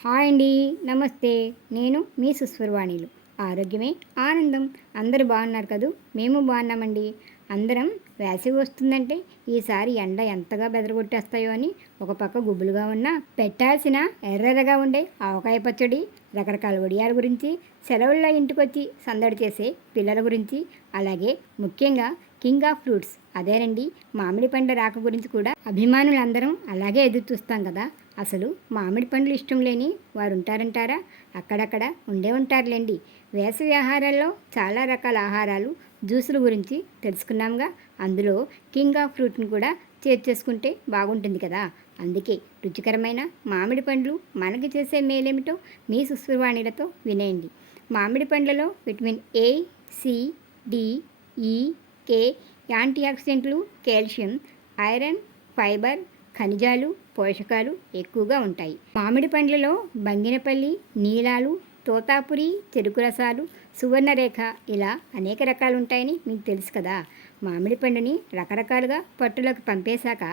Hi అండి. నమస్తే. నేను మీ సుస్వరవాణిలు. ఆరోగ్యమే ఆనందం. అందరూ బాగున్నారు కదూ! మేము బాగున్నామండి. అందరం వేసవి వస్తుందంటే ఈసారి ఎండ ఎంతగా బెదరగొట్టేస్తాయో అని ఒక పక్క గుబులుగా ఉన్నా పెట్టాల్సిన ఎర్రెర్రగా ఉండే ఆవకాయ పచ్చడి, రకరకాల వడియాల గురించి, సెలవుల్లో ఇంటికొచ్చి సందడి చేసే పిల్లల గురించి, అలాగే ముఖ్యంగా కింగ్ ఆఫ్ ఫ్రూట్స్ అదేనండి మామిడి పండ్ల రాక గురించి కూడా అభిమానులందరం అలాగే ఎదురు చూస్తాం కదా! అసలు మామిడి పండ్లు ఇష్టం లేని వారు ఉంటారంటారా? అక్కడక్కడ ఉండే ఉంటారులేండి. వేసవి ఆహారాల్లో చాలా రకాల ఆహారాలు, జ్యూసుల గురించి తెలుసుకున్నాంగా. అందులో కింగ్ ఆఫ్ ఫ్రూట్ని కూడా చేర్చేసుకుంటే బాగుంటుంది కదా! అందుకే రుచికరమైన మామిడి పండ్లు మనకి చేసే మేలేమిటో మీ సుస్వరవాణిలతో వినేయండి. మామిడి పండ్లలో విటమిన్ ఏ, సి, డి, ఈ, కే, యాంటీ ఆక్సిడెంట్లు, కాల్షియం, ఐరన్, ఫైబర్, ఖనిజాలు, పోషకాలు ఎక్కువగా ఉంటాయి. మామిడి పండ్లలో బంగినపల్లి, నీలాలు, తోతాపురి, చెరుకు రసాలు, సువర్ణరేఖ ఇలా అనేక రకాలు ఉంటాయని మీకు తెలుసు కదా! మామిడి పండుని రకరకాలుగా పట్టులోకి పంపేశాక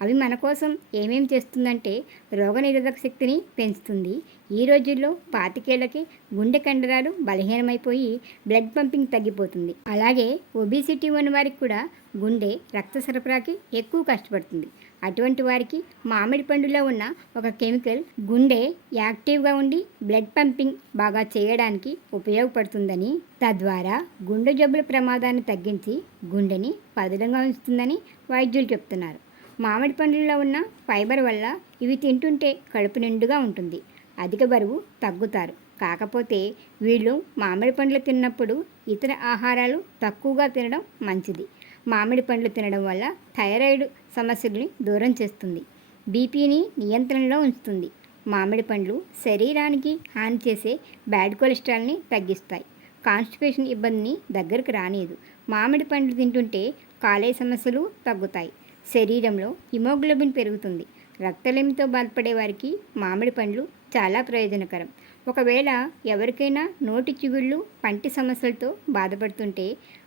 అవి మన కోసం ఏమేం చేస్తుందంటే రోగనిరోధక శక్తిని పెంచుతుంది. ఈ రోజుల్లో 25 గుండె కండరాలు బలహీనమైపోయి బ్లడ్ పంపింగ్ తగ్గిపోతుంది. అలాగే ఒబిసిటీ ఉన్న వారికి కూడా గుండె రక్త సరఫరాకి ఎక్కువ కష్టపడుతుంది. అటువంటి వారికి మామిడి పండులో ఉన్న ఒక కెమికల్ గుండె యాక్టివ్గా ఉండి బ్లడ్ పంపింగ్ బాగా చేయడానికి ఉపయోగపడుతుందని, తద్వారా గుండె జబ్బుల ప్రమాదాన్ని తగ్గించి గుండెని పదిలంగా ఉంచుతుందని వైద్యులు చెప్తున్నారు. మామిడి పండ్లలో ఉన్న ఫైబర్ వల్ల ఇవి తింటుంటే కడుపు నిండుగా ఉంటుంది. అధిక బరువు తగ్గుతారు. కాకపోతే వీళ్ళు మామిడి పండ్లు తిన్నప్పుడు ఇతర ఆహారాలు తక్కువగా తినడం మంచిది. మామిడి పండ్లు తినడం వల్ల థైరాయిడ్ సమస్యల్ని దూరం చేస్తుంది. బీపీని నియంత్రణలో ఉంచుతుంది. మామిడి పండ్లు శరీరానికి హాని చేసే బ్యాడ్ కొలెస్ట్రాల్ని తగ్గిస్తాయి. కాన్స్టిపేషన్ ఇబ్బందిని దగ్గరకు రానియదు. మామిడి పండ్లు తింటుంటే కాలేయ సమస్యలు తగ్గుతాయి. శరీరంలో హిమోగ్లోబిన్ పెరుగుతుంది. రక్తలేమితో బాధపడే వారికి మామిడి పండ్లు చాలా ప్రయోజనకరం. ఒకవేళ ఎవరికైనా నోటి చిగుళ్ళు, పంటి సమస్యలతో బాధపడుతుంటే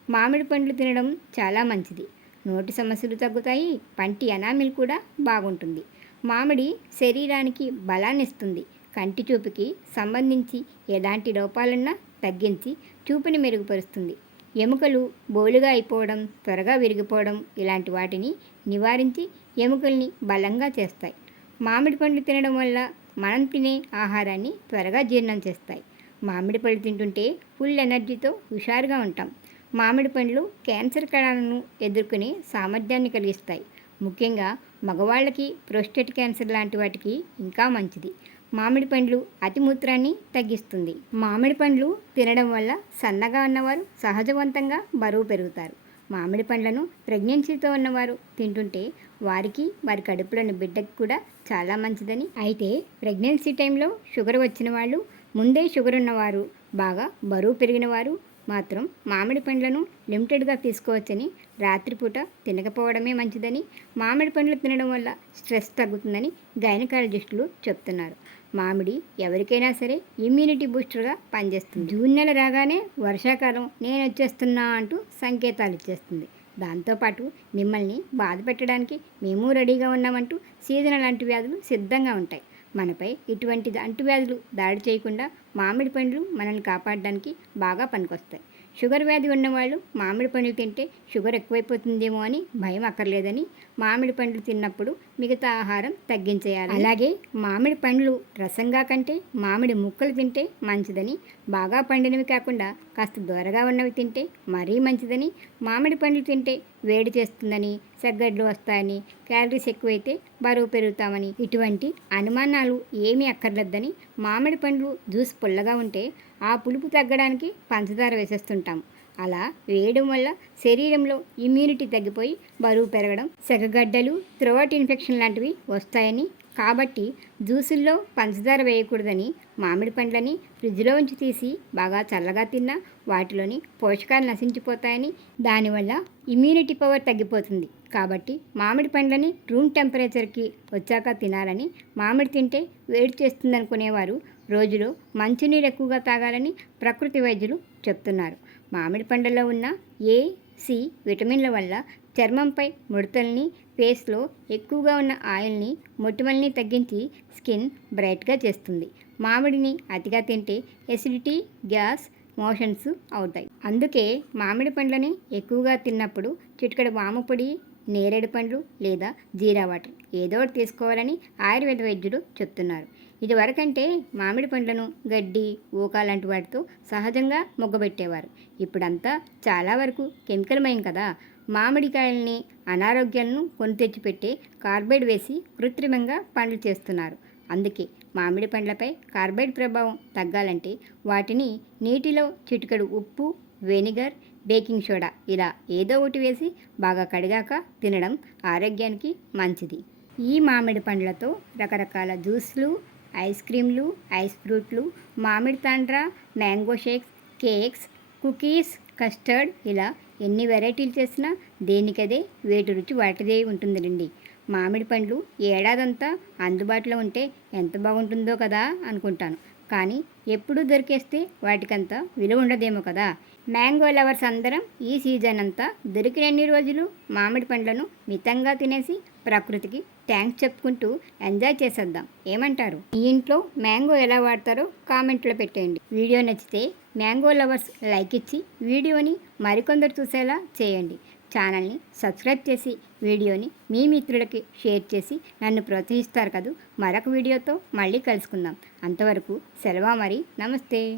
మామిడి పండ్లు తినడం చాలా మంచిది. నోటి సమస్యలు తగ్గుతాయి. పంటి ఎనామిల్ కూడా బాగుంటుంది. మామిడి శరీరానికి బలాన్ని ఇస్తుంది. కంటి చూపుకి సంబంధించి ఎలాంటి లోపాలన్నా తగ్గించి చూపుని మెరుగుపరుస్తుంది. ఎముకలు బోలుగా అయిపోవడం, త్వరగా విరిగిపోవడం ఇలాంటి వాటిని నివారించి ఎముకల్ని బలంగా చేస్తాయి. మామిడి పండ్లు తినడం వల్ల మనం తినే ఆహారాన్ని త్వరగా జీర్ణం చేస్తాయి. మామిడి పళ్ళు తింటుంటే ఫుల్ ఎనర్జీతో హుషారుగా ఉంటాం. మామిడి పండ్లు క్యాన్సర్ కణాలను ఎదుర్కొనే సామర్థ్యాన్ని కలిగిస్తాయి. ముఖ్యంగా మగవాళ్ళకి ప్రోస్టేట్ క్యాన్సర్ లాంటి వాటికి ఇంకా మంచిది. మామిడి పండ్లు అతిమూత్రాన్ని తగ్గిస్తుంది. మామిడి పండ్లు తినడం వల్ల సన్నగా ఉన్నవారు సహజవంతంగా బరువు పెరుగుతారు. మామిడి పండ్లను ప్రెగ్నెన్సీతో ఉన్నవారు తింటుంటే వారికి, వారి కడుపులోని బిడ్డకి కూడా చాలా మంచిదని, అయితే ప్రెగ్నెన్సీ టైంలో షుగర్ వచ్చిన వాళ్ళు, ముందే షుగర్ ఉన్నవారు, బాగా బరువు పెరిగిన వారు మాత్రం మామిడి పండ్లను లిమిటెడ్గా తీసుకోవచ్చని, రాత్రిపూట తినకపోవడమే మంచిదని, మామిడి పండ్లు తినడం వల్ల స్ట్రెస్ తగ్గుతుందని గైనకాలజిస్టులు చెప్తున్నారు. మామిడి ఎవరికైనా సరే ఇమ్యూనిటీ బూస్టర్గా పనిచేస్తుంది. జూన్ నెల రాగానే వర్షాకాలం నేను వచ్చేస్తున్నా అంటూ సంకేతాలు ఇచ్చేస్తుంది. దాంతోపాటు మిమ్మల్ని బాధ పెట్టడానికి మేము రెడీగా ఉన్నామంటూ సీజనల్ అంటువ్యాధులు సిద్ధంగా ఉంటాయి. మనపై ఇటువంటి అంటువ్యాధులు దాడి చేయకుండా మామిడి పండ్లు మనల్ని కాపాడడానికి బాగా పనికొస్తాయి. షుగర్ వ్యాధి ఉన్నవాళ్ళు మామిడి పండ్లు తింటే షుగర్ ఎక్కువైపోతుందేమో అని భయం అక్కర్లేదని, మామిడి పండ్లు తిన్నప్పుడు మిగతా ఆహారం తగ్గించేయాలి. అలాగే మామిడి పండ్లు రసంగా కంటే మామిడి ముక్కలు తింటే మంచిదని, బాగా పండినవి కాకుండా కాస్త దూరగా ఉన్నవి తింటే మరీ మంచిదని, మామిడి పండ్లు తింటే వేడి చేస్తుందని, సగ్గడ్లు వస్తాయని, క్యాలరీస్ ఎక్కువైతే బరువు పెరుగుతామని ఇటువంటి అనుమానాలు ఏమీ అక్కర్లేదని, మామిడి పండ్లు జ్యూస్ పుల్లగా ఉంటే ఆ పులుపు తగ్గడానికి పంచదార వేసేస్తుంటాం. అలా వేయడం వల్ల శరీరంలో ఇమ్యూనిటీ తగ్గిపోయి బరువు పెరగడం, సెగగడ్డలు, థ్రోట్ ఇన్ఫెక్షన్ లాంటివి వస్తాయని, కాబట్టి జ్యూసుల్లో పంచదార వేయకూడదని, మామిడి పండ్లని ఫ్రిడ్జ్లో ఉంచి తీసి బాగా చల్లగా తిన్నా వాటిలోని పోషకాలు నశించిపోతాయని, దానివల్ల ఇమ్యూనిటీ పవర్ తగ్గిపోతుంది. కాబట్టి మామిడి పండ్లని రూమ్ టెంపరేచర్కి వచ్చాక తినాలని, మామిడి తింటే వేడి చేస్తుందనుకునేవారు రోజులో మంచినీరు ఎక్కువగా తాగాలని ప్రకృతి వైద్యులు చెప్తున్నారు. మామిడి పండ్లలో ఉన్న ఏ, సి విటమిన్ల వల్ల చర్మంపై ముడతల్ని, ఫేస్లో ఎక్కువగా ఉన్న ఆయిల్ని, మొటిమల్ని తగ్గించి స్కిన్ బ్రైట్గా చేస్తుంది. మామిడిని అతిగా తింటే ఎసిడిటీ, గ్యాస్, మోషన్స్ అవుతాయి. అందుకే మామిడి పండ్లని ఎక్కువగా తిన్నప్పుడు చిటికెడు వాము పొడి, నేరేడు పండ్లు లేదా జీరా వాటర్ ఏదో ఒకటి తీసుకోవాలని ఆయుర్వేద వైద్యుడు చెప్తున్నారు. ఇదివరకంటే మామిడి పండ్లను గడ్డి, ఊక లాంటి వాటితో సహజంగా మొగ్గబెట్టేవారు. ఇప్పుడంతా చాలా వరకు కెమికల్మయం కదా. మామిడికాయల్ని అనారోగ్యాలను కొని తెచ్చిపెట్టే కార్బైడ్ వేసి కృత్రిమంగా పండ్లు చేస్తున్నారు. అందుకే మామిడి పండ్లపై కార్బైడ్ ప్రభావం తగ్గాలంటే వాటిని నీటిలో చిటికెడు ఉప్పు, వెనిగర్, బేకింగ్ సోడా ఇలా ఏదో ఒకటి వేసి బాగా కడిగాక తినడం ఆరోగ్యానికి మంచిది. ఈ మామిడి పండ్లతో రకరకాల జ్యూస్లు, ఐస్ క్రీమ్లు, ఐస్ ఫ్రూట్లు, మామిడి తాండ్ర, mango shakes, cakes, cookies, custard ఇలా ఎన్ని వెరైటీలు చేసినా దేనికదే వేటి రుచి వాటిదే ఉంటుందండి. మామిడి పండ్లు ఏడాదంతా అందుబాటులో ఉంటే ఎంత బాగుంటుందో కదా అనుకుంటాను. కానీ ఎప్పుడూ దొరికేస్తే వాటికంత విలువ ఉండదేమో కదా. మ్యాంగో లవర్స్ అందరం ఈ సీజన్ అంతా దొరికినన్ని రోజులు మామిడి పండ్లను మితంగా తినేసి ప్రకృతికి థ్యాంక్స్ చెప్పుకుంటూ ఎంజాయ్ చేసేద్దాం. ఏమంటారు? మీ ఇంట్లో మ్యాంగో ఎలా వాడతారో కామెంట్లో పెట్టేయండి. వీడియో నచ్చితే మ్యాంగో లవర్స్ లైక్ ఇచ్చి వీడియోని మరికొందరు చూసేలా చేయండి. ఛానల్ని సబ్స్క్రైబ్ చేసి వీడియోని మీ మిత్రులకి షేర్ చేసి నన్ను ప్రోత్సహిస్తారు కదూ. మరొక వీడియోతో మళ్ళీ కలుసుకుందాం. అంతవరకు సెలవు మరి. నమస్తే.